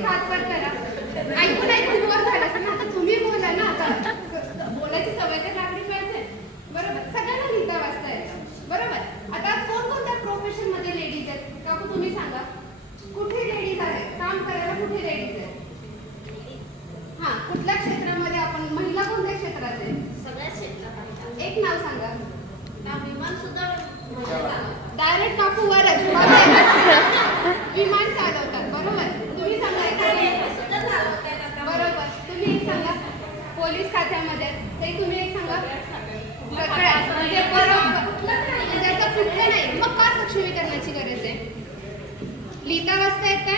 Ladies हात वर करा. ऐकून ऐकून बोर झालं. असेल ना आता तुम्ही बोला ना आता. बोलायची सवय तर लागली पाहिजे. बरोबर. सगळ्यांना लिहिता वाचता येतं. बरोबर. आता कोणकोणत्या प्रोफेशनमध्ये लेडीज आहेत? काकू तुम्ही सांगा. कुठे लेडीज आहेत? काम करायला कुठे लेडीज आहेत? हा कुठल्या क्षेत्रामध्ये आपण महिला कोणत्या क्षेत्रात आहे सगळ्या क्षेत्रात. एक नाव सांगा. विमान सुद्धा डायरेक्ट काकू वरच. विमान चालवतात बरोबर तुम्ही सांगा एखादं. सुद्धा चालवते आता. बरोबर तुम्ही एक सांगा खात्यामध्ये. ते तुम्ही एक सांगा. म्हणजे बरोबर म्हणजे असं कुठलं नाही. मग का सक्षमीकरणाची गरज आहे? लिहिता वाचता येत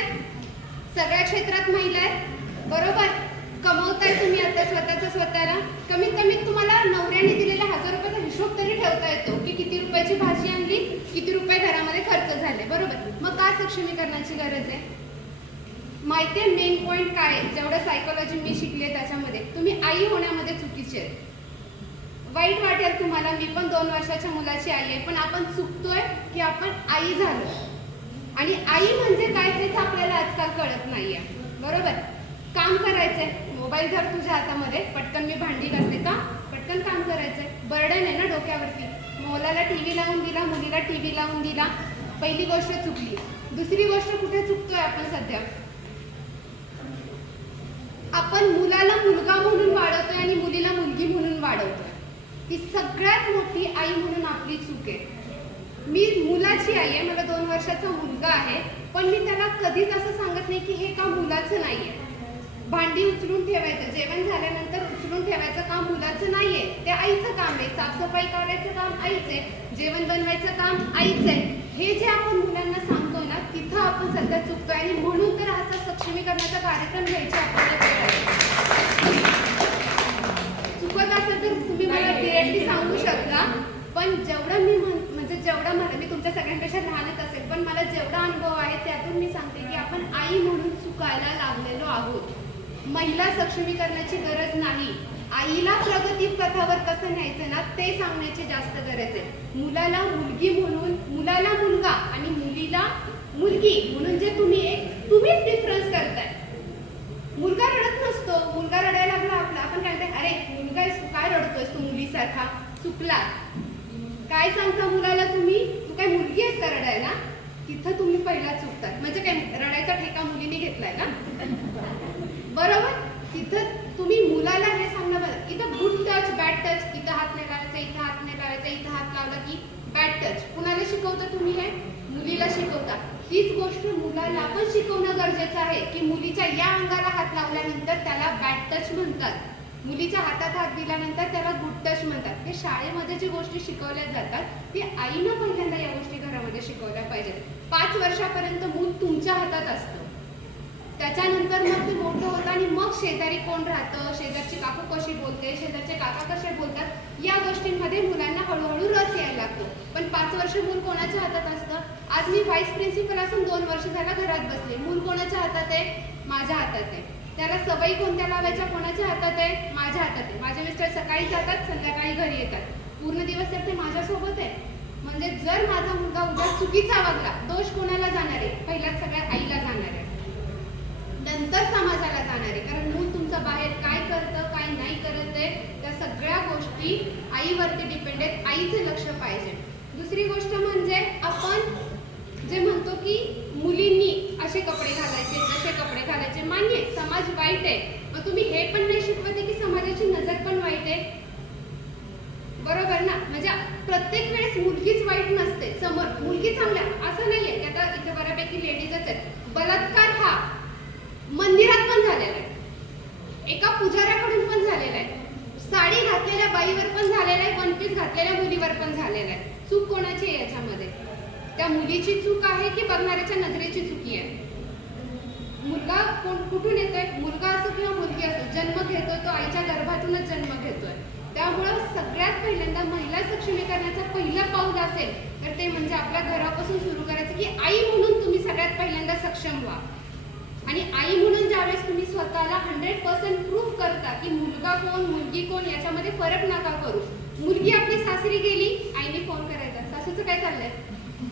सगळ्या क्षेत्रात महिला आहेत. बरोबर? कमवताय तुम्ही आता स्वतःचं स्वतःला. कमीत कमी तुम्हाला नवऱ्याने दिलेल्या हजार रुपयाचा हिशोब तरी ठेवता येतो की किती रुपयाची भाजी आणली किती रुपये घरामध्ये खर्च झाले. बरोबर? मग का सक्षमीकरणाची गरज आहे? माहितीये मेन पॉइंट काय? आहे? जेवढं सायकोलॉजी मी शिकले त्याच्यामध्ये. तुम्ही आई होण्यामध्ये चुकीचे आहेत. वाईट वाटेल तुम्हाला. मी पण दोन वर्षाच्या मुलाची आई आहे. पण आपण चुकतोय की आपण आई झालो. आणि आई म्हणजे काय तेच आपल्याला आजकाल कळत नाहीये. बरोबर? काम करायचंय. मोबाईल धर तुझ्या हातामध्ये. पटकन मी भांडी घासते का? पटकन काम करायचंय. बर्डन आहे ना डोक्यावरती. मुलाला टीव्ही लावून दिला मुलीला टीव्ही लावून दिला. पहिली गोष्ट चुकली. दुसरी गोष्ट कुठे चुकतोय आपण सध्या? आपण मुलाला मुलगा म्हणून वाढवतोय आणि मुलीला मुलगी म्हणून वाढवतोय. ही सगळ्यात मोठी आई म्हणून आपली चूक आहे. मी मुलाची आई आहे मला दोन वर्षाचा मुलगा आहे पण मी त्याला कधीच असं सांगत नाही की हे काम मुलाचं नाही आहे भांडी उचलून ठेवायचं जेवण झाल्यानंतर उचलून ठेवायचं काम मुलाचं नाही आहे ते आईचं काम आहे साफसफाई करायचं काम आईच आहे जेवण बनवायचं काम आईचं आहे. हे जे आपण मुलांना सांगतो ना तिथं आपण सध्या चुकतोय आणि म्हणून तर असा सक्षमीकरणाचा कार्यक्रम घ्यायचा आपल्याला वेळ आहे. चुकत असेल तर तुम्ही मला डिरेक्टली सांगू शकता पण जेवढं मी म्हण म्हणजे जेवढं मला मी तुमच्या सगळ्यांपेक्षा लहानच असेल पण मला जेवढा अनुभव आहे त्यातून मी सांगते की आपण आई म्हणून चुकायला लागलेलो आहोत. महिला सक्षमीकरणाची गरज नाही. आईला प्रगती पथावर कसं न्यायचं ना ते सांगण्याची जास्त गरज आहे. मुलाला मुलगी म्हणून मुलाला मुलगा आणि मुलीला मुलगी म्हणून जे तुम्ही एक तुम्हीच डिफरन्स करताय. मुलगा रडत नसतो मुलगा रडायला लागला आपला आपण काय म्हणते अरे मुलगा काय रडतोय तू मुलीसारखा चुकला. काय सांगता मुलाला तुम्ही? तू काय मुलगी आहेस का रडायला? तिथं तुम्ही पहिला चुकतात म्हणजे काय रडायचा ठेका मुलीने घेतलाय ना? बरोबर? तिथं तुम्ही मुलाला हे सांगणं बघा इथं गुड टच बॅड टच इथं हात नाही लावायचा इथं हात नाही लावायचा इथं हात लावला की बॅड टच कुणाला शिकवता तुम्ही हे? मुलीला शिकवता. तीच गोष्ट मुलाला पण शिकवणं गरजेचं आहे की मुलीच्या या अंगाला हात लावल्यानंतर त्याला बॅड टच म्हणतात. मुलीच्या हातात हात दिल्यानंतर त्याला गुड टच म्हणतात. हे शाळेमध्ये जी गोष्टी शिकवल्या जातात ती आईनं पहिल्यांदा या गोष्टी घरामध्ये शिकवल्या पाहिजेत. पाच वर्षापर्यंत मूल तुमच्या हातात असतं. त्याच्यानंतर मग ते मोठं होतं आणि मग शेजारी कोण राहतं शेजारची काकू कशी बोलते शेजारचे काका कसे बोलतात या गोष्टींमध्ये मुलांना हळूहळू रस यायला लागतो. पण पाच वर्ष मूल कोणाच्या हातात असतं? आज मी व्हाईस प्रिन्सिपल असून दोन वर्ष झाला घरात बसले. मूल कोणाच्या हातात आहे? माझ्या हातात आहे. त्याला सवयी कोणत्या लावायच्या कोणाच्या हातात आहे? माझ्या हातात आहे. माझे मिस्टर सकाळी जातात संध्याकाळी घरी येतात. पूर्ण दिवस तर ते माझ्यासोबत आहे. म्हणजे जर माझा मुलगा उद्या चुकीचा वागला दोष कोणाला जाणार आहे? पहिल्याच सगळ्यात आईला जाणार आहे. नंतर समाजाला जाणार आहे. कारण मूल तुमचं बाहेर काय करतं काय नाही करत आहे त्या सगळ्या गोष्टी आईवरती डिपेंड आहेत. आईचं लक्ष पाहिजे. दुसरी गोष्ट म्हणजे आपण जे म्हणतो की मुलींनी असे कपडे घालायचे तसे कपडे घालायचे. मान्य समाज वाईट आहे. मग तुम्ही हे पण नाही शिकवते की समाजाची नजर पण वाईट आहे? बरोबर ना? म्हणजे प्रत्येक वेळेस मुलगीच वाईट नसते. समोर मुलगी चांगल्या असं नाही आहे आता इथे बऱ्यापैकी लेडीजच आहेत. बलात्कार हा मंदिरात पण झालेला आहे. एका पुजाऱ्याकडून पण झालेला आहे. साडी घातलेल्या बाईवर पण झालेला आहे. वन पीस घातलेल्या मुलीवर पण झालेला आहे. चूक कोणाची आहे याच्यामध्ये? त्या मुलीची चूक आहे की बघणाऱ्याच्या नजरेची चुकी आहे? मुलगा कोण कुठून येतोय? मुलगा असो किंवा मुलगी असो जन्म घेतोय तो आईच्या गर्भातूनच जन्म घेतोय. त्यामुळं सगळ्यात पहिल्यांदा महिला सक्षमीकरणाचं पहिलं पाऊल असेल तर ते म्हणजे आपल्या घरापासून सुरू करायचं की आई म्हणून तुम्ही सगळ्यात पहिल्यांदा सक्षम व्हा. आणि आई म्हणून ज्यावेळेस तुम्ही स्वतःला हंड्रेड पर्सेंट प्रूफ करता की मुलगा कोण मुलगी कोण याच्यामध्ये फरक नका करू. मुलगी आपली सासरी गेली आईने फोन करायचा. सासूचं काय चाललंय?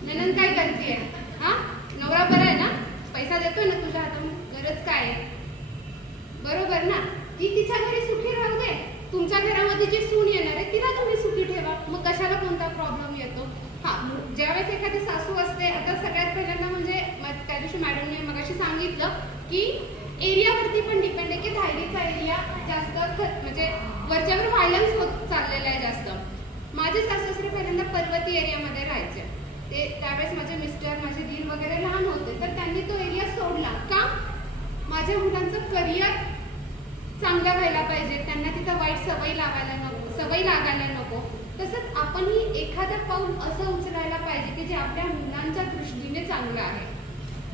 ननंद काय करते हा? नवरा बरा आहे ना? पैसा देतोय ना तुझ्या हातून? गरज काय आहे? बरोबर ना? ती तिच्या घरी सुखी राहू दे. तुमच्या घरामध्ये जी सून येणार आहे तिला तुम्ही सुखी ठेवा. मग कशाला कोणता प्रॉब्लेम येतो? हा ज्यावेळेस एखादी सासू असते आता सगळ्यात पहिल्यांदा म्हणजे त्या दिवशी मॅडमने मगाशी सांगितलं की एरियावरती पण डिपेंड आहे की धायरीचा एरिया जास्त म्हणजे वरच्यावर व्हायलन्स होत चाललेला आहे जास्त. माझे सासू पहिल्यांदा पर्वती एरियामध्ये राहायचे. ते त्यावेळेस माझे मिस्टर माझे दीर वगैरे लहान होते तर त्यांनी तो एरिया सोडला. का? माझ्या मुलांचं करिअर चांगलं व्हायला पाहिजे. त्यांना तिथं वाईट सवय लावायला नको सवय लागायला नको. तसंच आपणही एखादं पाऊल असं उचलायला पाहिजे की जे आपल्या मुलांच्या दृष्टीने चांगलं आहे.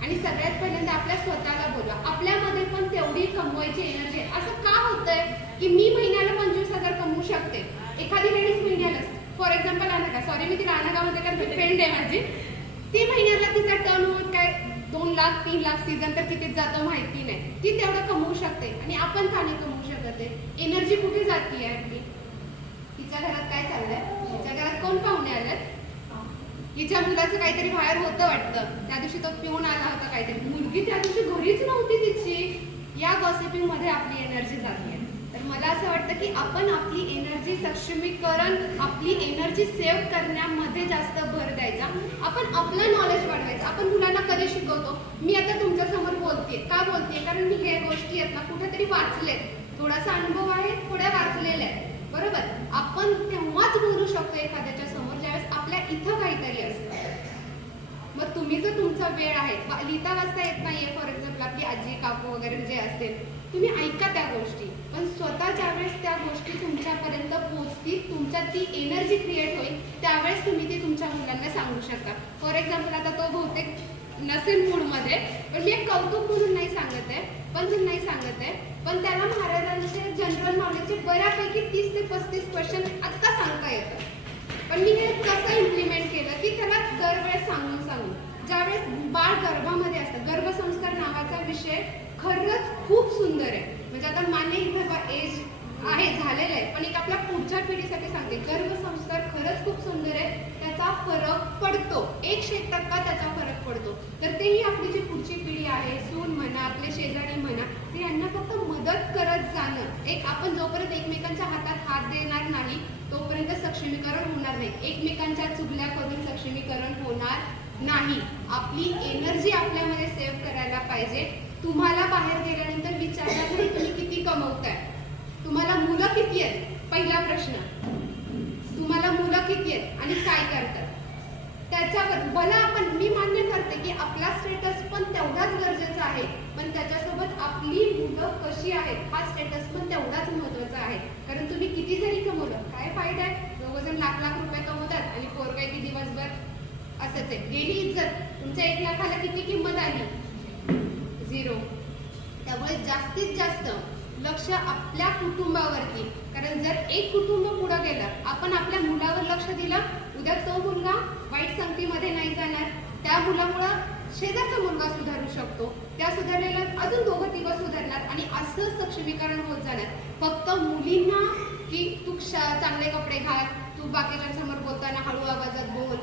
आणि सगळ्यात पहिल्यांदा आपल्या स्वतःला बोला आपल्यामध्ये पण तेवढी कमवायची एनर्जी आहे. असं का होतंय की मी महिन्याला पंचवीस हजार कमवू शकते एखादी लेडीज महिन्याला फॉर एक्झाम्पल अनघा सॉरी मी तिला अनागामध्ये कारण फ्रेंड आहे माझी. ती महिन्याला तिचा टर्न होऊन काय दोन लाख तीन लाख सीझन तर किती जातो माहिती नाही. ती तेवढं कमवू शकते आणि आपण का नाही कमवू शकत आहे? एनर्जी कुठे जाती आहे आपली? तिच्या घरात काय चाललंय? तिच्या घरात कोण पाहुणे आलेत? हिच्या मुलाचं काहीतरी बाहेर होतं वाटतं. त्या दिवशी तो पिऊन आला होता काहीतरी. मुलगी त्या दिवशी घरीच नव्हती तिची. या गॉसिपिंगमध्ये आपली एनर्जी जाते तर मला असं वाटतं की आपण आपली एनर्जी सक्षमीकरण आपली एनर्जी सेव्ह करण्यामध्ये जास्त भर द्यायचा. आपण आपलं नॉलेज वाढवायचं. आपण मुलांना कधी शिकवतो? मी आता तुमच्यासमोर बोलते का बोलते कारण मी हे गोष्टी आहेत ना कुठेतरी वाचलेत. थोडासा अनुभव आहे थोड्या वाचलेल्या आहेत. बरोबर? आपण तेव्हाच बोलू शकतो एखाद्याच्या समोर ज्यावेळेस आपल्या इथं काहीतरी असतं. मग तुम्ही जर तुमचा वेळ आहे लिहिता वाचता येत नाहीये फॉर एक्झाम्पल आपली आजी काकू वगैरे जे असेल तुम्ही ऐका त्या गोष्टी. ज्यावेळेस त्या गोष्टी तुमच्यापर्यंत पोहोचतील तुमच्यात ती एनर्जी क्रिएट होईल त्यावेळेस तुम्ही ती तुमच्या मुलांना सांगू शकता. फॉर एक्झाम्पल आता तो बहुतेक नसेल मूडमध्ये पण मी एक कौतुक म्हणून नाही सांगत आहे पण मी नाही सांगत आहे पण त्याला महाराजांचे जनरल नॉलेजचे बऱ्यापैकी तीस ते पस्तीस क्वेश्चन आत्ता सांगता येतं. पण मी हे कसं इम्प्लिमेंट केलं की त्याला दरवेळेस सांगून सांगून. ज्यावेळेस बाळ गर्भामध्ये असतं गर्भसंस्कार नावाचा विषय खरंच खूप सुंदर आहे. म्हणजे आता मान्य इथं एज आहे झालेलं आहे. पण एक आपल्या पुढच्या पिढीसाठी सांगते गर्भसंस्कार खरंच खूप सुंदर आहे. त्याचा फरक पडतो. एकशे शेत टक्का त्याचा फरक पडतो? तर तेही आपली जी पुढची पिढी आहे सून म्हणा आपले शेजारी म्हणा ते यांना फक्त मदत करत जाणं. एक आपण जोपर्यंत एकमेकांच्या हातात हात देणार नाही तोपर्यंत सक्षमीकरण होणार नाही. एकमेकांच्या चुगल्या करून सक्षमीकरण होणार नाही. आपली एनर्जी आपल्यामध्ये सेव्ह करायला पाहिजे. तुम्हाला बाहेर गेल्यानंतर विचारणार नाही तुम्ही किती कमवताय तुम्हाला मुलं किती आहेत? पहिला प्रश्न. तुम्हाला मुलं किती आहेत आणि काय करतात? त्याच्यावर भला आपण मी मान्य करते की आपला स्टेटस पण तेवढाच गरजेचा आहे. पण त्याच्यासोबत आपली मुलं कशी आहेत? हा स्टेटस पण तेवढाच महत्त्वाचा आहे. कारण तुम्ही किती जरी कमवलं काय फायदा आहे? दोघ लाख लाख रुपये कमवतात आणि पोरगा की दिवसभर? असंच आहे. गेली इज्जत. तुमच्या एक लाखाला किती किंमत आली? झिरो. त्यामुळे जास्तीत जास्त लक्ष आपल्या कुटुंबावरती. कारण जर एक कुटुंब पुढं गेलं आपण आपल्या मुलावर लक्ष दिलं उद्या तो मुलगा वाईट संगतीमध्ये नाही जाणार. त्या मुलामुळं शेजारचा मुलगा सुधारू शकतो. त्या सुधारलेला अजून दोघं तिघं सुधारणार आणि असं सक्षमीकरण होत जाणार. फक्त मुलींना की तू चांगले कपडे घाल तू बाकीच्यांसमोर बोलताना हळू आवाजात बोल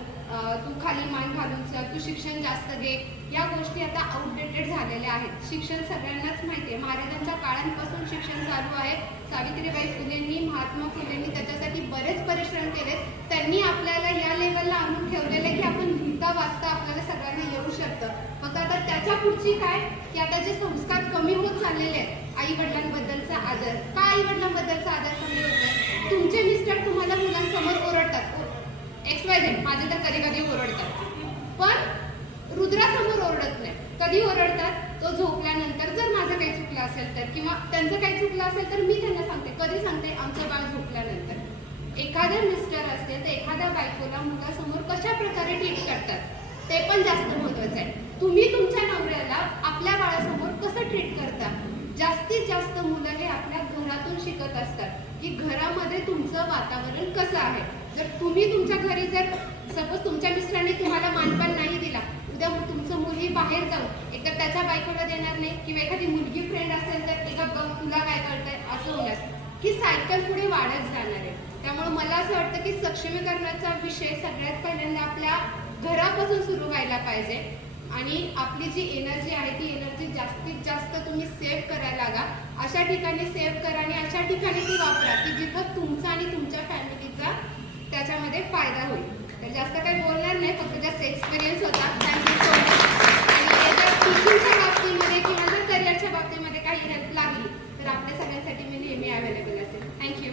तू खाली मान घालून चल तू शिक्षण जास्त घे. या गोष्टी आता आउटडेट झालेल्या आहेत. शिक्षण सगळ्यांनाच माहिती आहे. महाराजांच्या काळांपासून शिक्षण चालू आहे. सावित्रीबाई फुलेंनी महात्मा फुलेंनी त्याच्यासाठी बरेच परिश्रम केले त्यांनी आपल्याला या लेवलला आणून ठेवलेलं आहे की आपण लिहिता वाचता आपल्याला सगळ्यांना येऊ शकतं. फक्त आता त्याच्या पुढची काय? की आता जे संस्कार कमी होत चाललेले आहेत आई वडिलांबद्दलचा आदर. का आई वडिलांबद्दलचा आदर कमी होत तुमचे मिस्टर तुम्हाला मुलांसमोर ओरडतात. एक्स वाय झेड माझे तर कधी कधी ओरडतात. पण रुद्रासमोर ओरडत नाही. कधी ओरडतात? तो झोपल्यानंतर जर माझं काही चुकलं असेल तर किंवा त्यांचं काही चुकलं असेल तर मी त्यांना सांगते. कधी सांगते? आमचं बाळ झोपल्यानंतर. एखाद्या मिस्टर असते तर एखाद्या बायकोला मुलासमोर कशा प्रकारे ट्रीट करतात? ते पण जास्त महत्वाचं आहे. तुम्ही तुमच्या नवऱ्याला आपल्या बाळासमोर कसं ट्रीट करता? जास्तीत जास्त मुलं हे आपल्या घरातून शिकत असतात की घरामध्ये तुमचं वातावरण कसं आहे? जर तुम्ही तुमच्या घरी जर सपोज तुमच्या मिस्टरांनी तुम्हाला मानपान नाही दिला उद्या तुमचं मुलगी बाहेर जाऊन एकतर त्याच्या बायकोला देणार नाही किंवा एखादी मुलगी फ्रेंड असेल तर तिघं बघ तुला काय करतंय असं होणार. ही सायकल पुढे वाढत जाणार आहे. त्यामुळे मला असं वाटतं की सक्षमीकरणाचा विषय सगळ्यात पहिल्यांदा आपल्या घरापासून सुरू व्हायला पाहिजे. आणि आपली जी एनर्जी आहे ती एनर्जी जास्तीत जास्त तुम्ही सेव्ह करायला लागा. अशा ठिकाणी सेव्ह करा आणि अशा ठिकाणी ती वापरा की जिथं तुमचा आणि तुमच्या फॅमिलीचा त्याच्यामध्ये फायदा होईल. तर जास्त काही बोलणार नाही फक्त जास्त एक्सपिरियन्स होता. थँक्यू सो मच टीचिंगच्या बाबतीमध्ये किंवा करिअरच्या बाबतीमध्ये काही हेल्प लागली तर आपल्या सगळ्यांसाठी मी नेहमी अवेलेबल असेल. थँक्यू